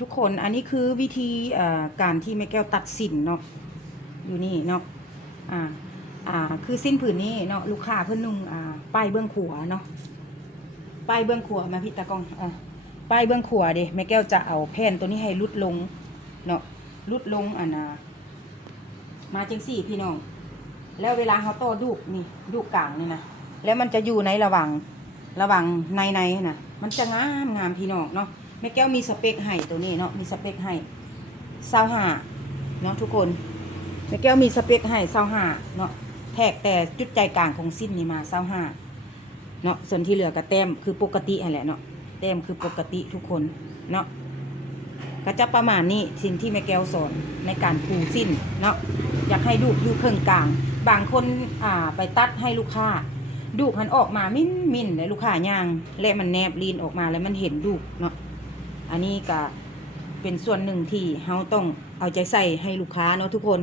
ทุกคนอันนี้คือวิธีการที่แม่แก้วตัดสินเนาะอยู่นี่เนาะอ่าคือสิ้นผืนนี้เนาะลูกค้าเพิ่นนุ่งป้ายเบื้องขวาเนาะป้ายเบื้องขวามาพี่ตากล้องป้ายเบื้องขวาเด้แม่แก้วจะเอาแผ่นตัวนี้ให้ลุดลงเนาะลุดลงมาจังสี่พี่น้องแล้วเวลาเขาต่อดูกนี่ดูกกลางนี่นะแล้วมันจะอยู่ในระหว่างในนะมันจะงามพี่น้องเนาะแม่แก้วมีสเปคให้ตัวนี้เนาะมีสเปคให้25เนาะทุกคนแม่แก้วมีสเปคให้25เนาะแทกแต่จุดใจกลางของสิ้นนี่มา25เนาะส่วนที่เหลือก็แต้มคือปกติอะไรเนาะแต้มคือปกติทุกคนเนาะก็จะประมาณนี้สิ่งที่แม่แก้วสอนในการปูสิ้นเนาะอยากให้ดูอยู่เครื่องกลางบางคนไปตัดให้ลูกค้าดูมันออกมามิ่นเลยลูกค้าย่างและมันแนบลีนออกมาแล้วมันเห็นดูเนาะอันนี้ก็เป็นส่วนหนึ่งที่เราต้องเอาใจใส่ให้ลูกค้าเนาะทุกคน